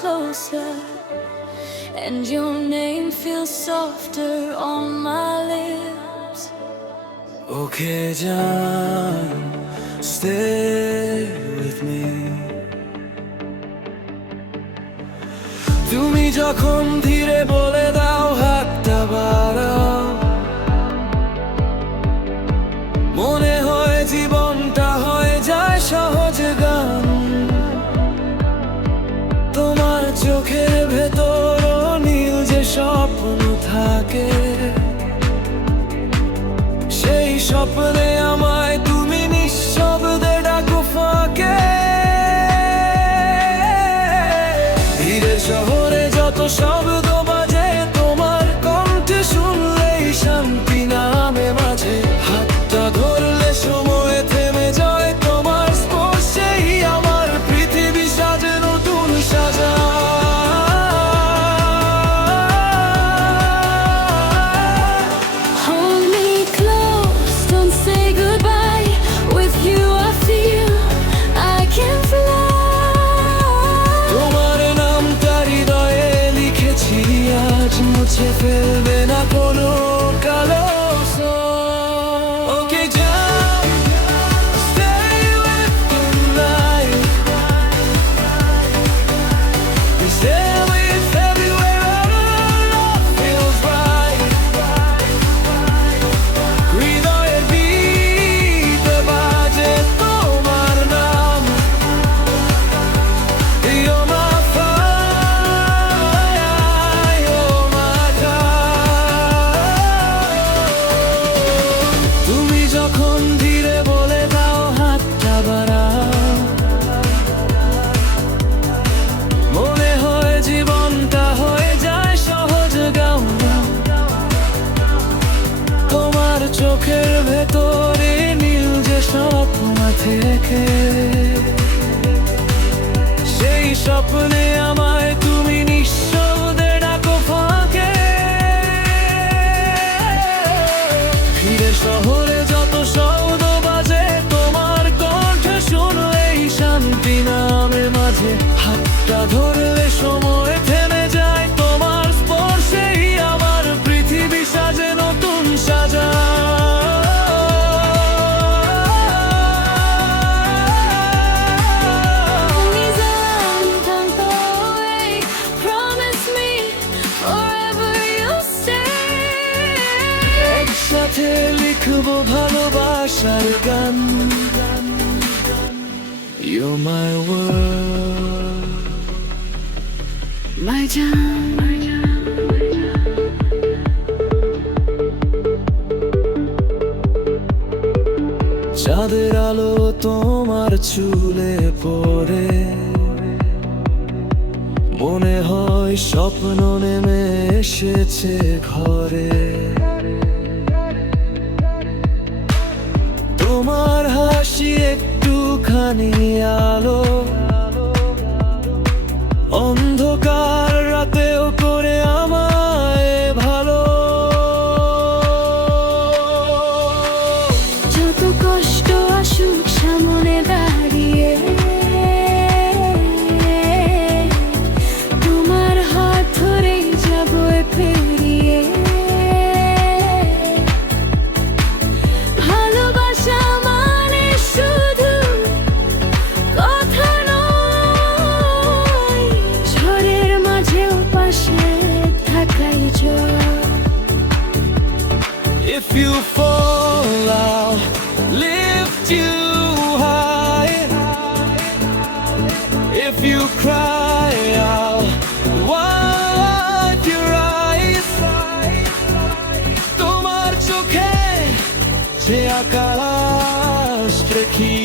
closer, and your name feels softer on my lips. Okay, John, stay with me. তুমি যখন ধীরে বলে দাও হাতটা বাড়াও, মনে হয় জীবনটা হয়ে যায় সহজ গান। তোমার চোখের ভেতর নীল যে স্বপ্ন থাকে, সেই স্বপ্নে আমায় তুমি নিঃশব্দে ডাকো ফাঁকে। ধীরে শহরে যত শব্দ বাজে, তোমার কণ্ঠে শুনলেই শান্তি নামে মাঝে। হাতটা ধরলে সময় থেমে যায়, তোমার স্পর্শেই আমার পৃথিবী সাজে নতুন সাজা। Hold me close, don't say goodbye. With you I feel I can fly. তোমার নামটা হৃদয়ে লিখেছি আজ, মুছে ফেলবে না কোনো কালো স্রোত। Okay, John, stay with me tonight. Stay with everywhere our love feels right. হৃদয়ের বিতে বাজে তোমার নাম। You're my fire, you're my time. তুমি যখন ধীরে বলে দাও হাতটা বাড়াও, মনে হয় জীবনটা হয়ে যায় সহজ গান। তোমার চোখের ভেতরে নীল যে স্বপ্ন থেকে, সেই স্বপ্নে আমায় তুমি নিঃশব্দে ডাকো ফাঁকে। ফিরে শহরে যত শব্দ বাজে, তোমার কণ্ঠে শুনলেই শান্তি নামে মাঝে। হাতটা ধরলে সময় থেমে যায়, তোমার স্পর্শেই আমার পৃথিবী সাজে নতুন সাজা। These arms don't go away. Promise me forever you'll stay. একসাথে লিখবো ভালোবাসার গান। You're my world, My John. চাঁদের আলো তোমার চুলে পড়ে, মনে হয় স্বপ্ন নেমে এসেছে ঘরে। তোমার হাসি একটুখানি আলো, অন্ধকার রাতেও করে আমায় ভালো। যত কষ্ট আসুক সামনে দাঁড়িয়ে, তোমার হাত ধরে যাবো পেরিয়ে। ভালোবাসা মানে শুধু কথা নয়, ঝড়ের মাঝেও পাশে থাকাই জয়। If you fall, I'll lift you high. If you cry, I'll wipe your eyes. তোমার চোখে যে আকাশ দেখি,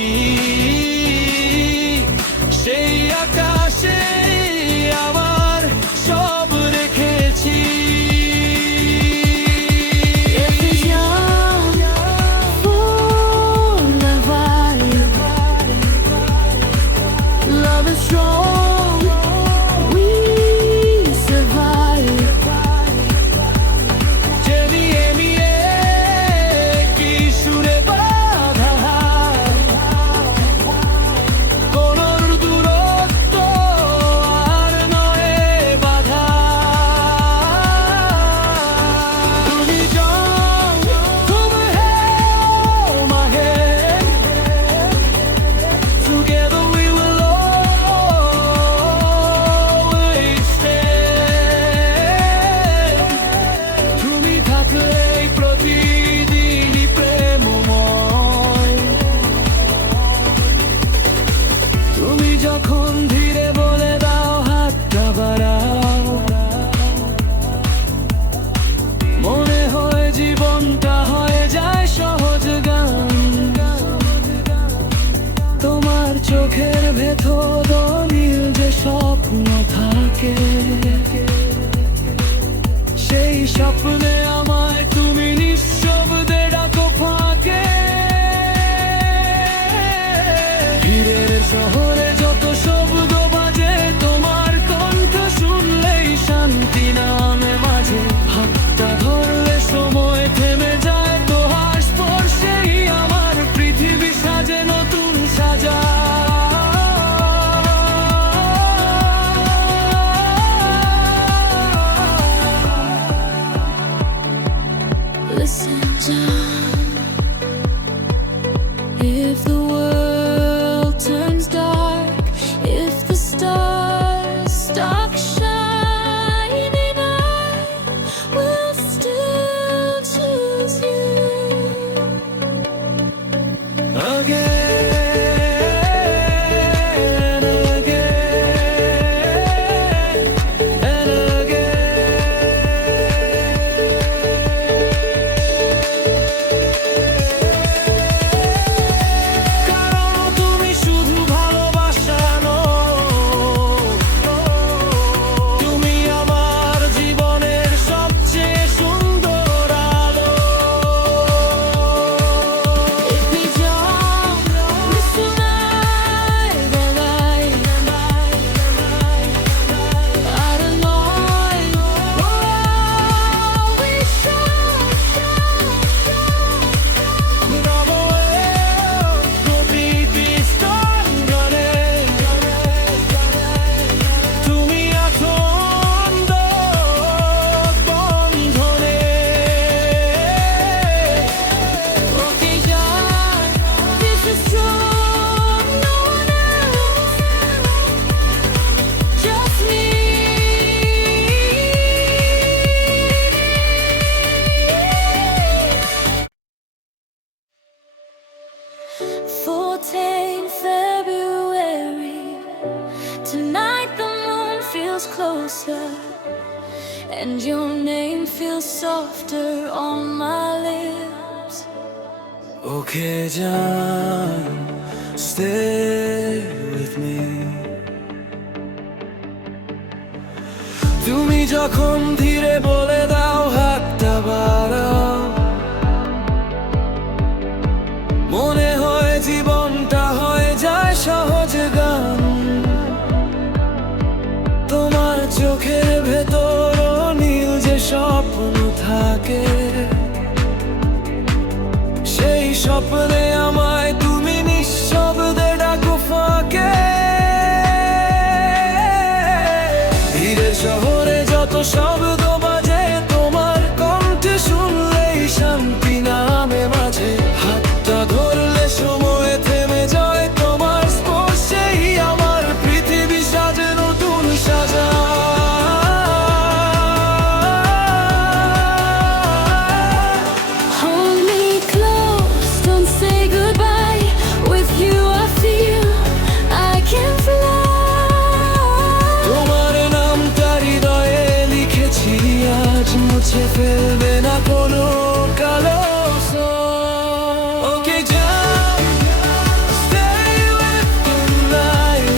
সেই আকাশে আমার সব রেখেছি। If it's young, full of fire, love is strong, we survive. যে নিয়ে নিয়ে কি সুরে বাঁধা হাত, ভেতর নীল যে স্বপ্ন থাকে, সেই স্বপ্নে আমায় তুমি নিঃশব্দে ডাকো ফাঁকে। ভিড়ের শহরে যত শব্দ বাজে, তোমার কণ্ঠ শুনলেই শান্তি নামে মাঝে। হাতটা ধরলে সময় থেমে যায়, তোমার স্পর্শেই আমার পৃথিবী সাজে নতুন সাজা। Listen, John, if the world turns dark, if the stars stop shining, I will still choose you. Again, again, and again. কারণ তুমি শুধু ভালোবাসা নও, তুমি আমার জীবনের সবচেয়ে সুন্দর আলো। If we don't survive the light, I don't know we প্রতিটি স্থানে তুমি আছো বন্ধনে। Okay, John, this is true. No one else, just me. February. Tonight the moon feels closer, and your name feels softer on my lips. Okay, John, stay with me. তুমি যখন ধীরে বলে দাও হাতটা বাড়াও, মনে হয় জীবনটা হয়ে যায় সহজ গান। তোমার চোখের ভেতর নীল যে স্বপ্ন থাকে, সেই স্বপ্নে আমায় তুমি নিঃশব্দে ডাকো ফাঁকে। ভিড়ের শহরে যত শব্দ বাজে, তোমার কণ্ঠে শুনলেই শান্তি নামে মাঝে। হাতটা ধরলে সময় থেমে যায়, তোমার স্পর্শেই আমার পৃথিবী সাজে নতুন সাজা। Hold me close, don't say goodbye. With you I feel I can fly. তোমার নামটা হৃদয়ে লিখেছি আজ, মুছে ফেলবে না কোনো কালো স্রোত। Okay, John, stay with me tonight.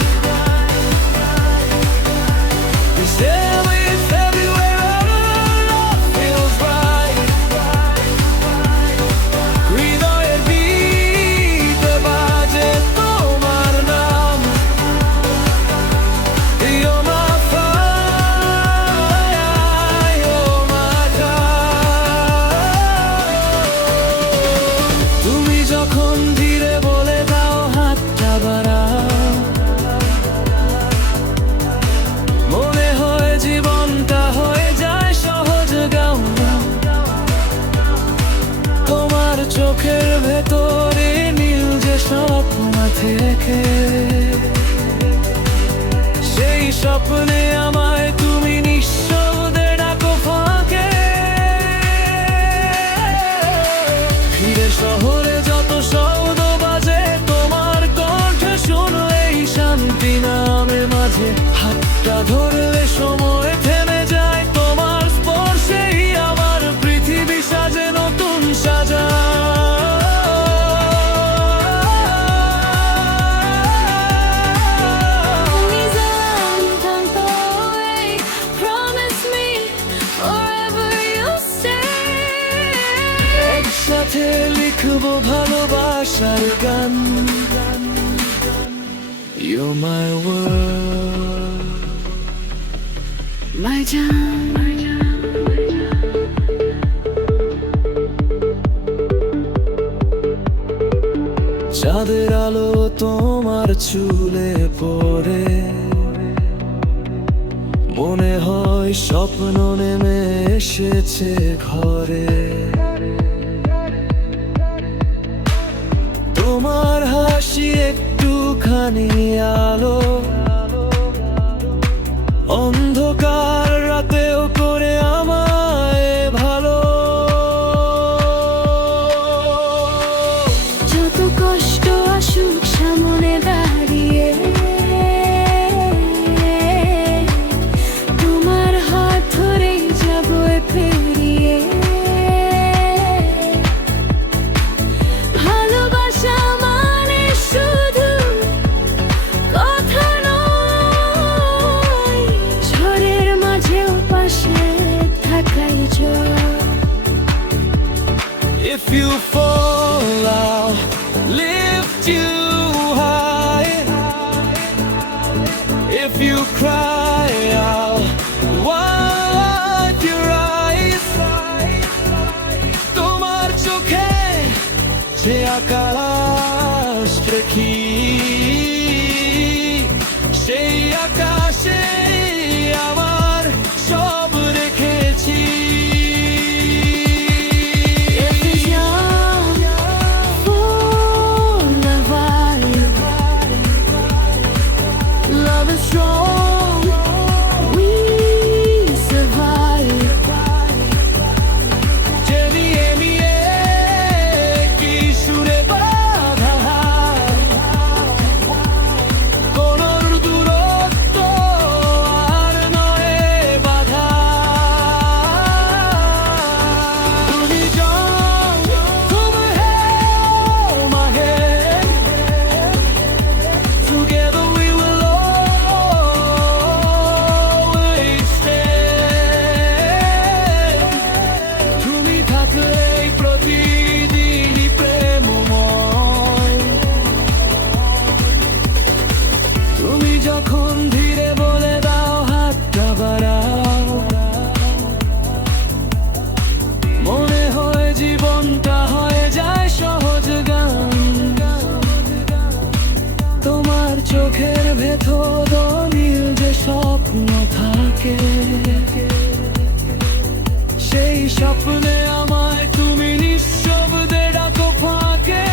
Stay with everywhere love feels right. হৃদয়ের বিতে বাজে তোমার নাম। You're my fire, you're my time. তুমি যখন ধীরে বলে দাও হাতটা বাড়াও, মনে হয় জীবনটা হয়ে যায় সহজ গান। তোমার চোখের ভেতরে নীল যে স্বপ্ন থেকে, সেই স্বপ্নে আমায় তুমি নিঃশব্দে ডাকো ফাঁকে। ভিড়ের শহরে যত শব্দ বাজে, তোমার কণ্ঠ শুনলেই শান্তি নামে মাঝে। হাতটা ধরলে সময় থেমে যায়, তোমার স্পর্শেই আমার পৃথিবী সাজে নতুন সাজা। সাথে লিখবো ভালোবাসার গান। You're my world, my জান। চাঁদের আলো তোমার চুলে পড়ে, মনে হয় স্বপ্ন নেমে এসেছে ঘরে। তোমার হাসি একটুখানি আলো, অন্ধকার রাতেও করে আমায় ভালো। যত কষ্ট আসুক সামনে দাঁড়িয়ে, তোমার হাত ধরে যাবো পেরিয়ে। ভালোবাসা মানে শুধু কথা নয়, ঝড়ের মাঝেও পাশে থাকাই জয়। If you fall, I'll lift you high. If you cry, I'll wipe your eyes. তোমার চোখে যে আকাশ দেখি, সেই আকাশে আমার সব রেখেছি। Love is strong, we survive. জেনিয়ে নিয়ে কি সুরে বাঁধা হাত, কোনো দূরত্ব আর নয় বাধা। তুমি যাও, তুমি হও my hand. Together we will always stand. তুমি থাকলেই প্রতিদিনই প্রেমময়। তুমি যখন ধীরে বলে দাও হাতটা বাড়াও, মনে হয় জীবনটা হয়ে যায় সহজ গান। তোমার চোখের ভেতর নীল যে স্বপ্ন থাকে, সেই স্বপ্নে আমায় তুমি নিঃশব্দে ডাকো ফাঁকে।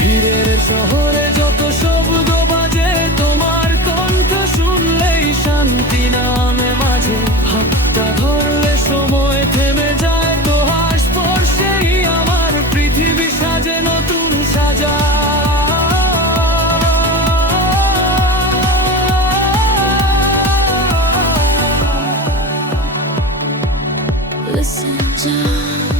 ভিড়ের শহরে যত শব্দ বাজে, তোমার কণ্ঠ শুনলেই শান্তি নামে মাঝে। হাতটা ধরলে সময় থেমে যায়, তোমার স্পর্শেই আমার পৃথিবী সাজে নতুন সাজা। Listen, John.